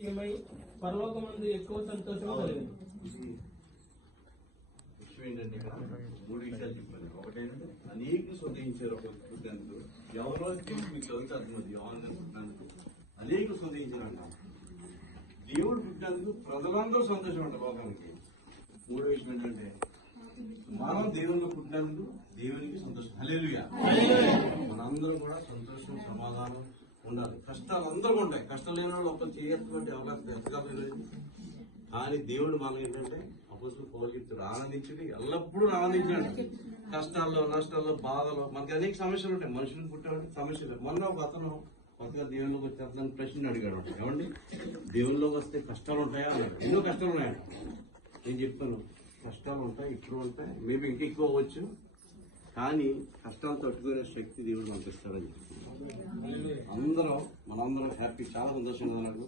నిత్యమై పరలోకమందు ఎక్కువ సంతోషం కలిగింది. విషయం ఏంటంటే ఇక్కడ 3 విషయాలు చెప్పాను. ఒకటేంటంటే అనేక స్వదేశించారు. ఒక పుట్టినందుకు ఎవరో మీకు చదివితే అర్థమవుతుంది. ఎవరు పుట్టినందుకు అనేక స్వదేశించారు అంట. దేవుడు పుట్టినందుకు ప్రజలందరూ సంతోషం అంట లోకానికి. 3వ విషయం ఏంటంటే మనం దేవునిలో పుట్టినందుకు దేవునికి సంతోషం. హల్లెలూయా. మనందరం కూడా సంతోషం సమాధానం ఉండాలి. కష్టాలు అందరూ ఉంటాయి. కష్టం లేని వాళ్ళు ఒక్క చేయటువంటి అవకాశం ఎత్తగలేదు. కానీ దేవుడు మనం ఏంటంటే అపోస్తలుడు పౌలు చెప్తాడు, ఆనందించండి, ఎల్లప్పుడూ ఆనందించండి. కష్టాల్లో నష్టాల్లో బాధలో మనకి అనేక సమస్యలు ఉంటాయి. మనుషులకు పుట్టాడు సమస్యలు. మొన్న ఒక అతను కొత్తగా దేవుళ్ళలోకి వచ్చి అతను ప్రశ్న అడిగాడు. ఏమండి దేవుళ్ళలోకి వస్తే కష్టాలు ఉంటాయా అన్నాడు. ఎన్నో కష్టాలు ఉన్నాయంట. నేను చెప్పాను కష్టాలు ఉంటాయి, ఇప్పుడు ఉంటాయి, మేబీ ఇంకా ఎక్కువ అవ్వచ్చు, కానీ కష్టాలు తట్టుకునే శక్తి దేవుడు పంపిస్తాడని చెప్తున్నాను. మనందరం హ్యాపీ, చాలా సంతోషంగా నాకు